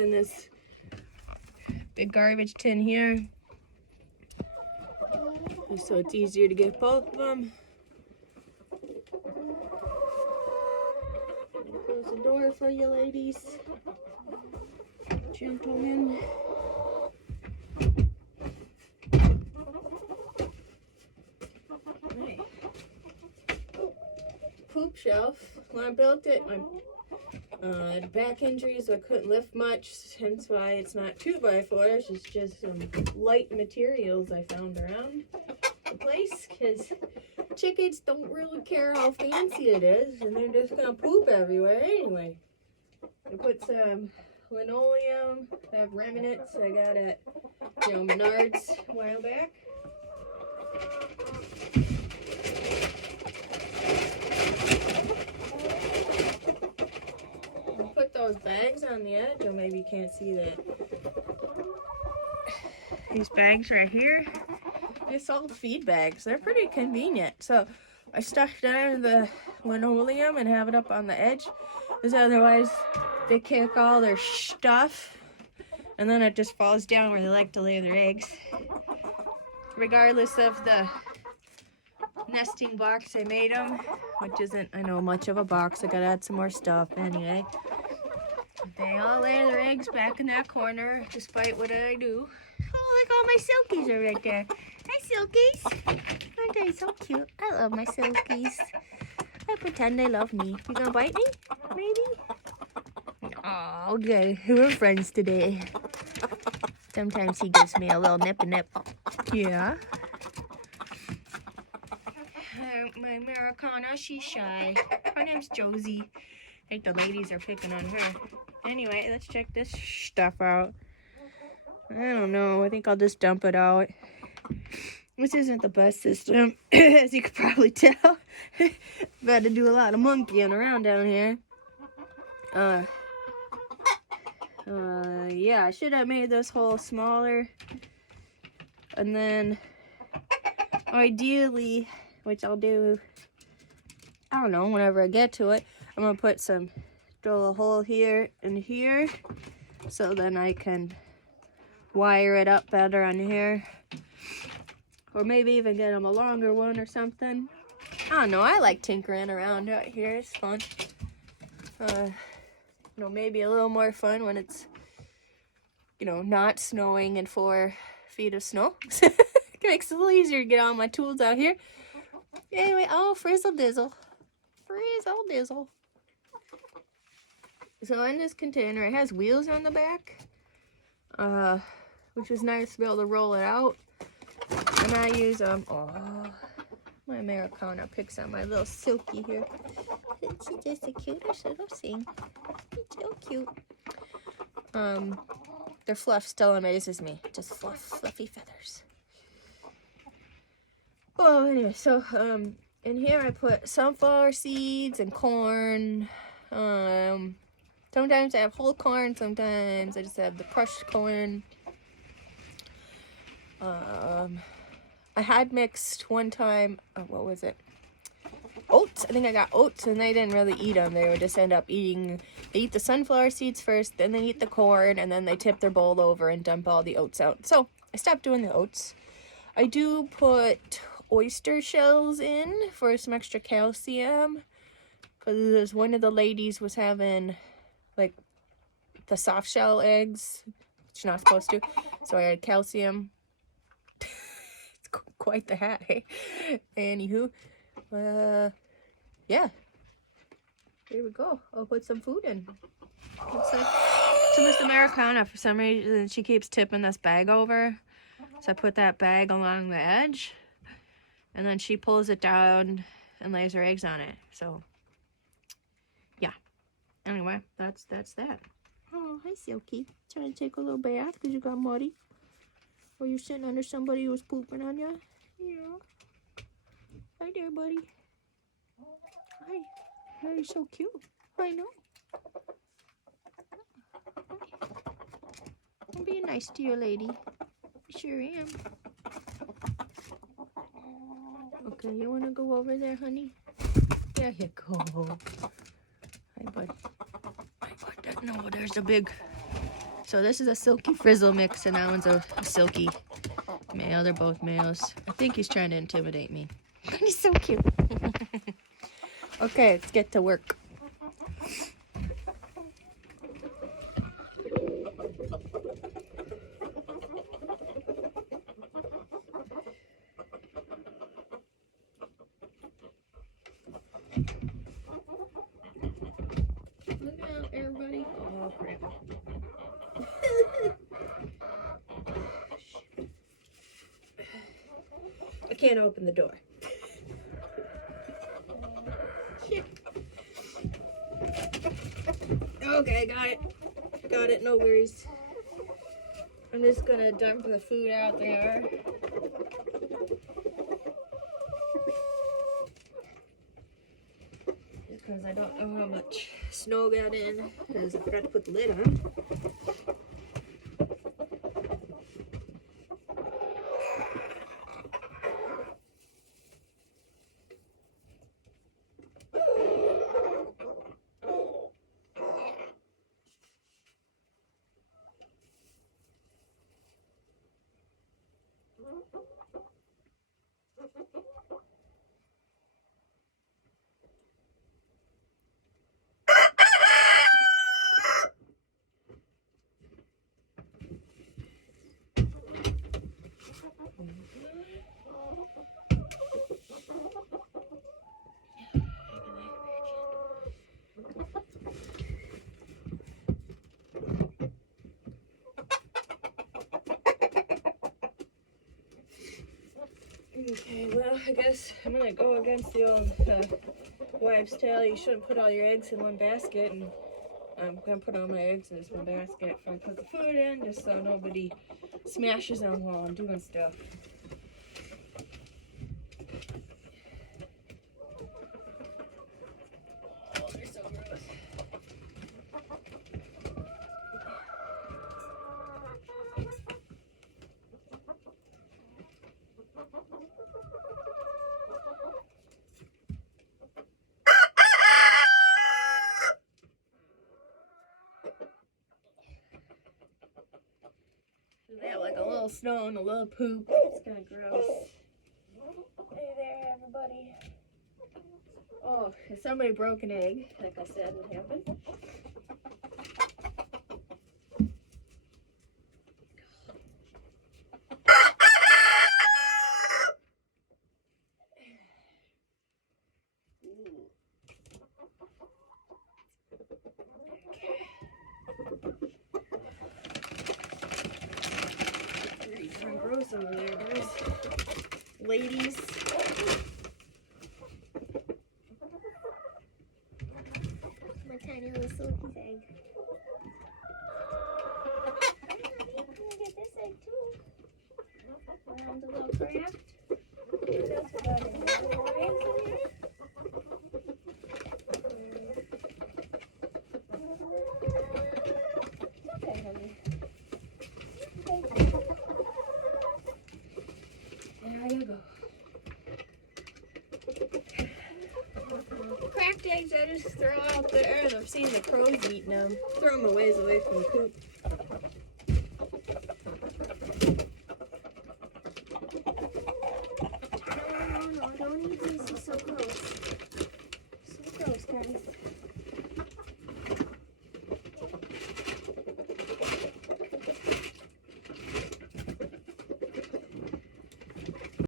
In this big garbage tin here, so it's easier to get both of them. Close the door for you ladies, gentlemen. Right. Poop shelf. When I built it, my back injuries, so I couldn't lift much, hence why it's not 2x4s. It's just some light materials I found around the place, because chickens don't really care how fancy it is, and they're just gonna poop everywhere anyway. I put some linoleum, I have remnants I got at Menards a while back. Those bags on the edge, or maybe you can't see that. These bags right here, they're sold feed bags. They're pretty convenient. So I stuck down the linoleum and have it up on the edge, because otherwise they kick all their stuff and then it just falls down where they like to lay their eggs. Regardless of the nesting box I made them, which isn't, I know, much of a box. I gotta add some more stuff anyway. They all lay their eggs back in that corner, despite what I do. Oh, look, all my silkies are right there. Hi, silkies. Aren't they so cute? I love my silkies. I pretend they love me. You gonna bite me? Maybe? Oh, okay. We're friends today. Sometimes he gives me a little nip. Yeah. My Americana, she's shy. Her name's Josie. I think the ladies are picking on her. Anyway, let's check this stuff out. I don't know. I think I'll just dump it out. This isn't the best system, as you could probably tell. I've had to do a lot of monkeying around down here. Yeah, I should have made this hole smaller. And then, ideally, which I'll do, I don't know, whenever I get to it, I'm going to put drill a hole here and here, so then I can wire it up better on here, or maybe even get them a longer one or something. I don't know. I like tinkering around out here. It's fun. Maybe a little more fun when it's not snowing and 4 feet of snow. It makes it a little easier to get all my tools out here. Anyway, oh, frizzle dizzle. So in this container, it has wheels on the back, which is nice to be able to roll it out. And I use, my Americana picks on my little silky here. She's just the cutest little thing. She's so cute. Their fluff still amazes me. Just fluffy feathers. Oh, anyway, so, in here I put sunflower seeds and corn. Sometimes I have whole corn, sometimes I just have the crushed corn. I had mixed one time, what was it? Oats. I think I got oats, and they didn't really eat them. They would just end up they eat the sunflower seeds first, then they eat the corn, and then they tip their bowl over and dump all the oats out. So I stopped doing the oats. I do put oyster shells in for some extra calcium, because one of the ladies was having like the soft shell eggs, which you're not supposed to, so I had calcium. It's quite the hat, hey? Anywho, yeah, here we go. I'll put some food in. So Miss Americana, for some reason, she keeps tipping this bag over, so I put that bag along the edge, and then she pulls it down and lays her eggs on it. So yeah, anyway, that's that. Oh, hi Silky. Trying to take a little bath because you got muddy, or you're sitting under somebody who was pooping on you. Yeah. Hi there, buddy. Hi. Oh, you're so cute. I know. I'm being nice to your lady. I sure am. Okay, you want to go over there, honey? There you go. Hi, bud. Hi, bud. No, there's a big So this is a silky frizzle mix, and that one's a silky male. They're both males. I think he's trying to intimidate me. He's so cute. Okay, let's get to work. Look out, everybody. Oh, crap. I can't open the door. Okay, got it. Got it, no worries. I'm just gonna dump the food out there. Because I don't know how much snow got in, because I forgot to put the lid on. Okay, well, I guess I'm gonna go against the old wives' tale. You shouldn't put all your eggs in one basket, and I'm gonna put all my eggs in this one basket before I put the food in, just so nobody smashes them while I'm doing stuff. Oh, they're so gross. They have like a little snow and a little poop. It's kind of gross. Hey there, everybody. Oh, if somebody broke an egg, like I said would happen. Pretty gross over there, guys. Ladies. My tiny little silky egg. I'm gonna get this egg too. Around the little craft. What else we got in there? More eggs in here? Okay, honey. Okay. There you go. Cracked eggs I just throw out there, and I've seen the crows eating them. Throw them away from the coop.